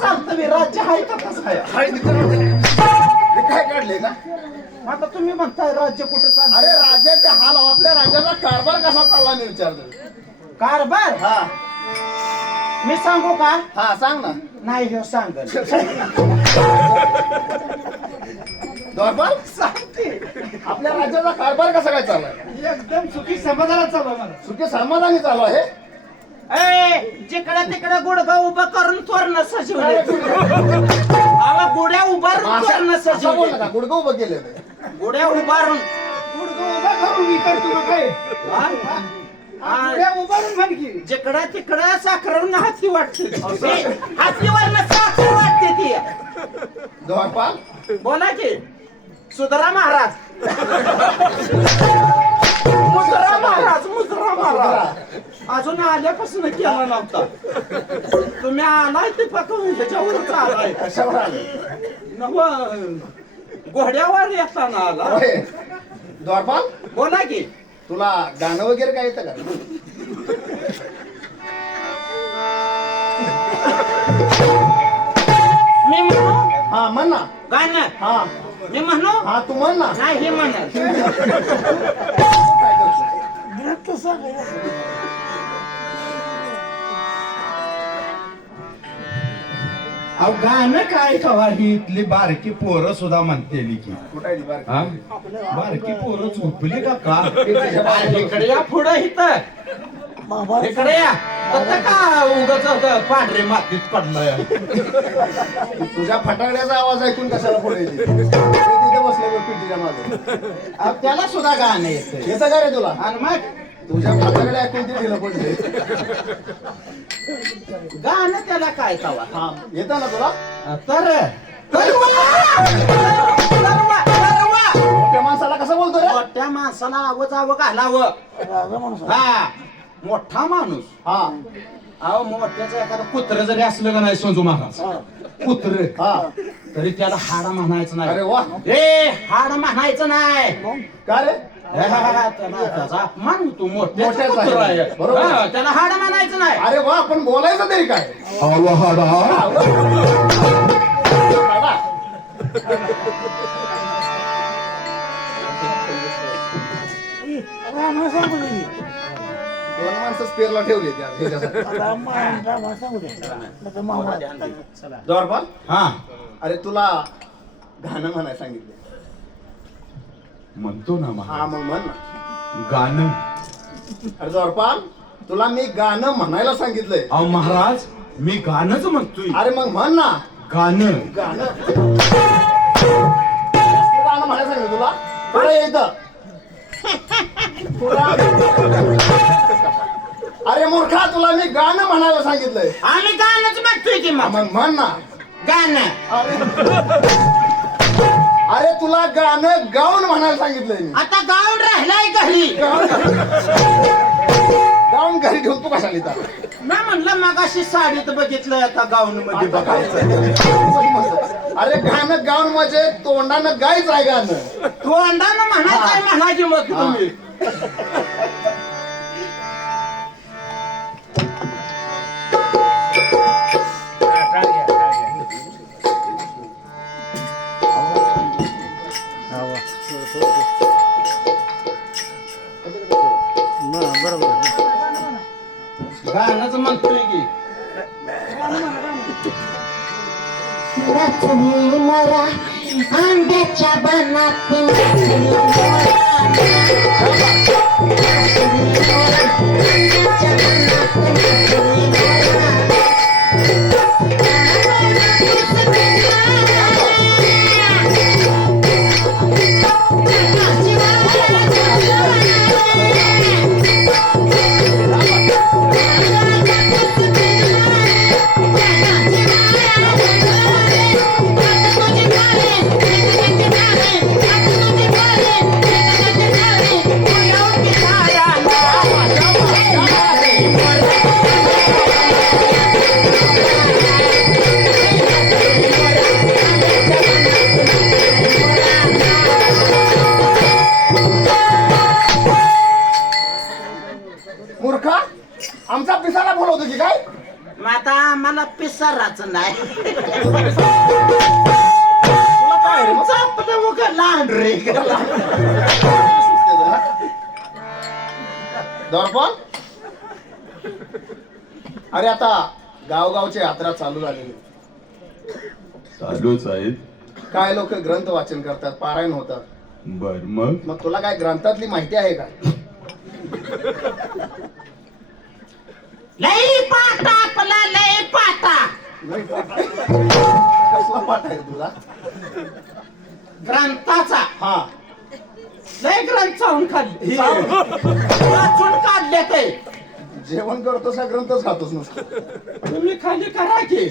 चालतं बे, राज्य आहे का कसं आहे? काय काढले का? आता तुम्ही म्हणताय राज्य कुठे चालतं? अरे राज्याचे हाल आपल्या राज्याचा कारभार कसा चालला मी विचारतो. कारभार हा मी सांगू का? हा सांग ना. नाही ह्यो सांगल. द्वारपाल सांगते आपल्या राज्याचा कारभार कसा काय चाललाय? एकदम सुखी समाधानात चालू आहे मला. सुखी समाधानी चालू आहे. जिकडे तिकडे गुडगाव उभा करून तोरण सजवले. गुड्या उभारून तोरण असं बोल सजवले. नका, गुडघं उभं केले. गुड्या उभारून गुडघा उभा करून विकार तुला काय गुड्या उभारून म्हण की जिकडे तिकडे साखरवून हाती वाटते. हातीवर साखर वाटते ती. द्वारपाल बोला की सुधरा महाराज. मुजरा महाराज, मुजरा महाराज. अजून आल्यापासून केला नव्हता. तुम्ही आलाय ते फक्त ह्याच्यावरच आलाय. कशावर आले? नव घोड्यावर येताना आला. होय. द्वारपाल बोला की तुला गाणं वगैरे काय येतं का? मी म्हणू हा म्हण ना. गाणं. हा मी म्हणू हा तू म्हण ना. नाही हे म्हणत. अहो गाणं काय कवा ही इथली बारकी पोरं सुद्धा म्हणतेली की कुठे आहे ती बारकी? हा? बारकी पोरं झोपली का का? इकडे या पुढं इथं इकडे या. आता का उगाच पांढरे मातीत पडलाय. तुझ्या फटाकड्याचा आवाज ऐकून कशाला पुढे येते? तिथे बसले बघ पिंटीच्या मागे. त्याला सुद्धा गाणं येतं. येतं का रे तुला? आणि मग तुझ्या फटाकडे ऐकून ते ढिलं पडले. गाणं त्याला काय तवा. हा येतं ना तुला? तर त्या माणसाला कसं बोलतो रे? मोठ्या माणसाला आवं घालावं. हा मोठा माणूस. हा अहो मोठ्याचं एखादं कुत्र जरी असलं का नाही संजू महाराज, कुत्र हा तरी त्याला हाड म्हणायचं अरे नाही. वा. हाड म्हणायचं नाही. का रे? त्याचा अपमान होतो. मोठ्याचं मोठ्याचा कुत्रं आहे. आहे. बरोबर. हा, त्याला हाड म्हणायचं नाही. अरे वा आपण बोलायचं तरी काय? दोन माणसं स्पेअरला ठेवले त्या ह्याच्यासाठी. द्वारपाल हा अरे तुला गाणं म्हणायला सांगितलं. म्हणतो ना महा हा मग म्हण ना. गाणं. अरे द्वारपाल तुला मी गाणं म्हणायला सांगितलंय. अहो महाराज मी गाणंच म्हणतोय. अरे मग म्हण ना. गाणं. गाणं गाणं म्हणायला सांगितलं तुला. तुला येतं. अरे मूर्खा तुला मी गाणं म्हणायला सांगितलंय. आम्ही गाणंच म्हणतोय की हा, मग मग म्हण ना. गाणं. अरे तुला गाणं गाऊन म्हणायला सांगितलंय मी. आता गाऊन राहिलाय घरी. गाऊन घरी ठेवून तू कशाला इथं? मी म्हणलं मगाशी साडीत बघितलं, आता गाऊन मध्ये बघायचं. अरे गाणं गाऊन म्हणजे तोंडानं गायच आहे गाणं. तोंडानं म्हणायचंय म्हणायची मग तुम्ही. गाणंच म्हणतोय की नाचणी मोरा अंड्याच्या बनात कोणाचं नाही तुला काय रे मग? चापलं उगा लहान रे दर्पण अरे आता गावगावची यात्रा चालू झालेली चालूच आहेत. काय लोक ग्रंथ वाचन करतात पारायण होतात बर मग मग तुला काय ग्रंथातली माहिती आहे का लई पाटा आपला लई पाटा कसला पाठ आहे तुला ग्रंथाचा हा लय ग्रंथ चावून काढले वाचून काढले ते जेवण करतोस का ग्रंथच खातोस नुसतं तुम्ही खाली करा की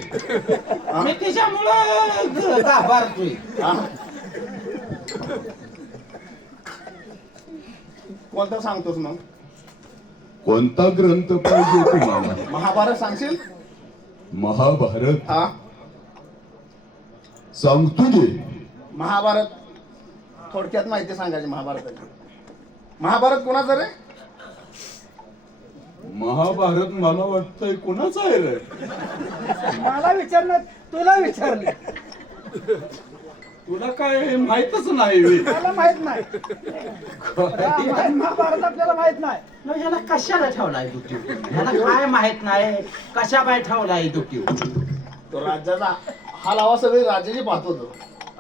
मी त्याच्यामुळं घाबरतोय हा? कोणतं सांगतोस मग कोणता ग्रंथ पाहिजे तुम्हाला? महाभारत सांगशील महाभारत हा सांगतो की. महाभारत थोडक्यात माहिती सांगायची महाभारताची महाभारत कोणाचं रे महाभारत मला वाटतंय कोणाचं आहे रे? मला विचारणार तुला विचारलं तुला काय माहितच नाही बे. मला माहित नाही महाभारत आपल्याला माहित नाही मग ह्याला कशाला ठेवलाय दुखीव ह्याला काय माहित नाही कशा बाय ठेवलाय दुखीव तो राज्याचा हा लावा सगळी राज्याची पाहतो तो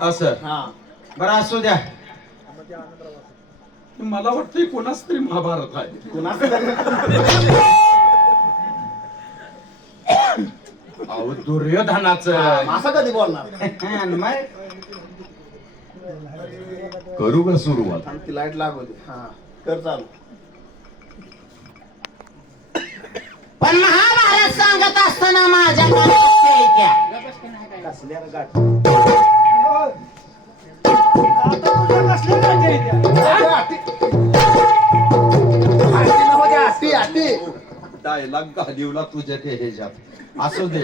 असं हा बरं असू द्या मला वाटतंय कोणाच तरी महाभारत आहे. कुणाचं तरी अहो दुर्योधनाचं असं कधी बोलणार आणि मग करू का सुरुवात? आणि ती लाईट लागू दे हा कर चालू पण महाभारत सांगत असताना माझ्या कानात यायच्या. कसल्या गाठ आता तुझ्या कसल्या गाठी आहेत त्या? डायलॉग घालिवला तुझ्या ते ह्याच्यात असू दे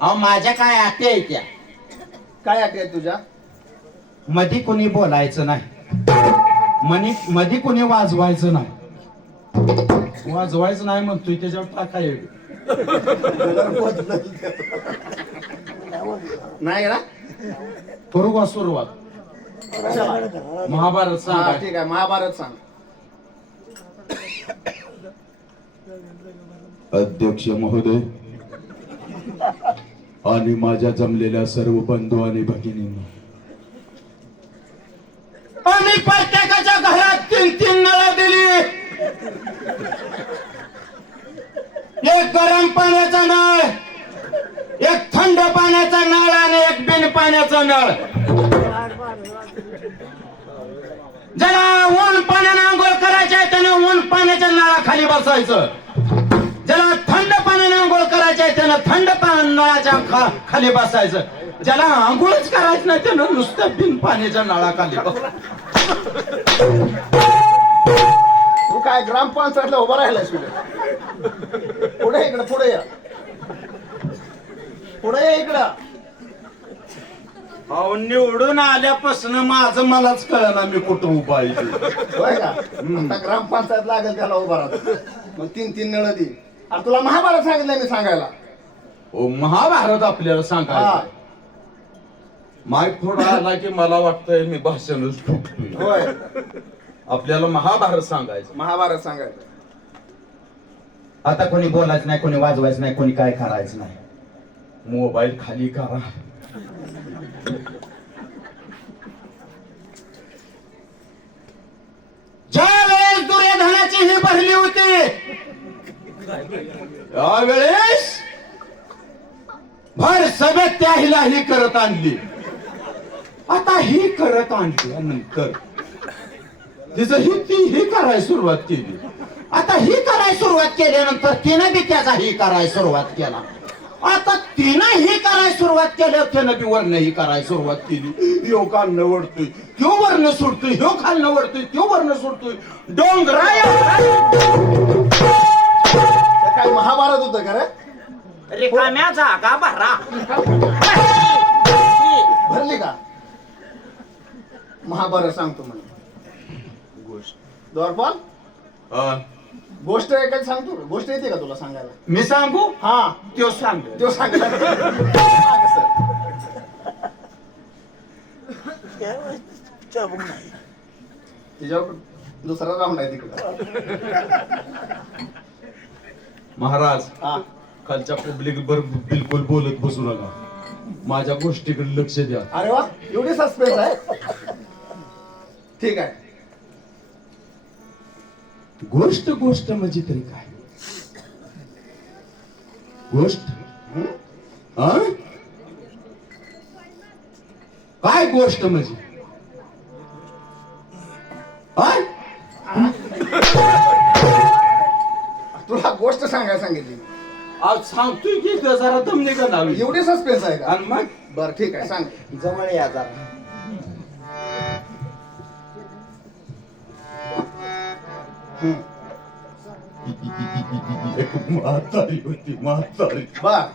अहो माझ्या काय आते आहे त्या काय आठी आहे तुझ्या मधी कुणी बोलायचं नाही मधी कुणी वाजवायचं नाही वाजवायचं नाही म्हणतोय त्याच्यावर टाकाय नाही ना करू का सुरुवात महाभारत हा सांगा ठीक आहे महाभारत सांग अध्यक्ष महोदय आणि माझ्या जमलेल्या सर्व बंधू आणि भगिनींना आम्ही प्रत्येकाच्या घरात 3-3 नळं दिली एक गरम पाण्याचा नळ एक थंड पाण्याचा नळ आणि एक बिन पाण्याचा नळ ज्याला ऊन पाण्याने आंघोळ करायची आहे त्यानं ऊन पाण्याच्या नळाखाली बसायचं ज्याला थंड पाण्याने आंघोळ करायची आहे त्यानं थंड नळाच्या खाली बसायचं ज्याला आंघोळच करायचं नाही त्यानं नुसतं बिन पाण्याच्या नळाखाली तू काय ग्रामपंचायतला उभा राहिला पुढे इकडं पुढे या पुढे या इकडं अहो निवडून आल्यापासून माझं मलाच कळना मी कुठं उभा आहे ते. होय का आता ग्रामपंचायत लागेल त्याला उभा राहतो मग 3-3 नळ दे अरे तुला महाभारत सांगितलंय मी सांगायला ओ महाभारत आपल्याला सांगायचं हा. माईक थोडा आला की मला वाटतंय मी भाषणच ठोकतोय होय आपल्याला महाभारत सांगायचं महाभारत सांगायचं आता कोणी बोलायचं नाही कोणी वाजवायचं नाही कोणी काय करायचं नाही मोबाईल खाली करा ज्या वेळेस दुर्योधनाची ही भरली होती त्यावेळेस भर सभेत त्या हिला ही करत आणली आता ही करत आणली नंतर तिचं ही करायला सुरुवात केली आता ही करायला सुरुवात केल्यानंतर तिनं बी त्याचा ही करायला सुरुवात केला आता तिनं ही करायला सुरुवात केल्यावर त्यानं बी वर्ण ही करायला सुरुवात केली ह्यो खालनं वरतोय त्यो वर्ण सुटतोय ह्यो खालनं वरतोय त्यो वर्ण सुटतोय डोंगराय ते काय महाभारत होतं का रे रिकाम्या जागा भरा भरली का महाभारत सांगतो म्हणे द्वारपाल गोष्ट ऐकायला सांगतो गोष्ट येते का तुला सांगायला मी सांगू हा तो सांग तो सांगायला तिच्यावर दुसरा राऊंड आहे तिकडे महाराज हा खालच्या पब्लिक बर बिलकुल बोलत बसू नका माझ्या गोष्टीकडे लक्ष द्या अरे वा एवढी सस्पेन्स आहे ठीक आहे गोष्ट गोष्ट म्हणजे तरी काय गोष्ट हा? काय गोष्ट म्हणजे हा? तुला गोष्ट सांगायला सांगितली आज सांगतोय की इथं जरा दम निघाला एवढी सस्पेन्स आहे का आणि मग बर ठीक आहे सांग जवळ या जरा हम्म. एक म्हातारी होती म्हातारी बर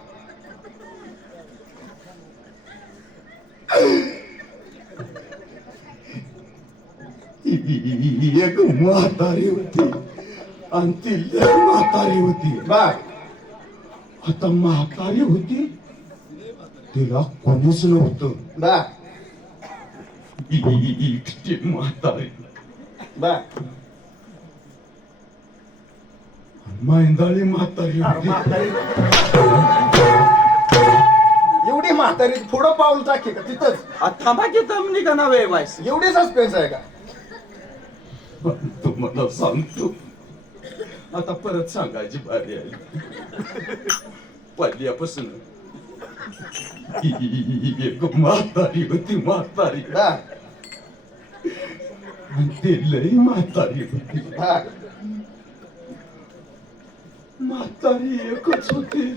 एक म्हातारी होती आणि ती लय म्हातारी होती बर आता म्हातारी होती तिला कोणीच नव्हतं बर एकटी म्हातारी बर मैंदाळी म्हातारी होती एवढी म्हातारी पुढं पाऊल टाके का तिथंच थांबा की दम निघा वेवायस एवढी सस्पेन्स आहे का तुम्हाला सांगतो आता परत सांगायची बारी आली पहिल्यापासून एक म्हातारी होती म्हातारी बर आणि ती लई म्हातारी होती बर म्हातारी एकच होती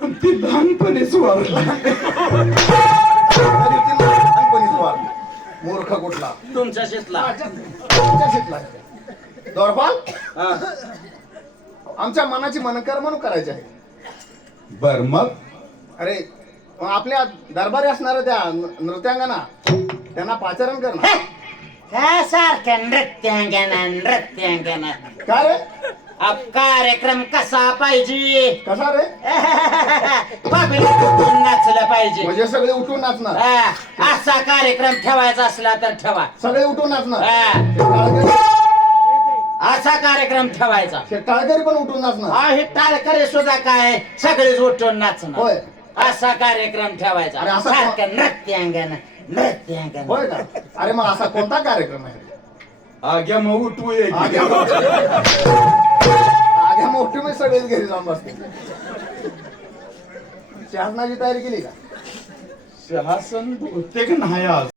आणि ती लहानपणीच वारली तरी ती लहानपणीच वारली. मूर्ख कुठला तुमच्या शेतला आमच्या शिकला दोरपाल आमच्या मनाची मनकर म्हणून करायची आहे बर मग अरे मग आपल्या दरबारी असणाऱ्या त्या नृत्यांगना त्यांना पाचारण कर ना त्यासारख्या नृत्यांगना का रे अब कार्यक्रम कसा पाहिजे कसा रे पब्लिक उठून नाचलं पाहिजे म्हणजे सगळे उठून नाचणार असा कार्यक्रम ठेवायचा असला तर ठेवा सगळे उठून नाचणार असा कार्यक्रम ठेवायचा टाळकरी पण उठून नाचणार हे टाळकरी सुद्धा काय सगळेच उठून नाचणार होय असा कार्यक्रम अरे ठेवायचा असा सारखं नृत्यांगना होय का अरे मग असा कोणता कार्यक्रम आहे आग्या मग उठवू ये की. आग्या मोठी मी सगळेच घरी जाऊन बसते चहाची तयारी केली का शासन बहुतेक नाही आज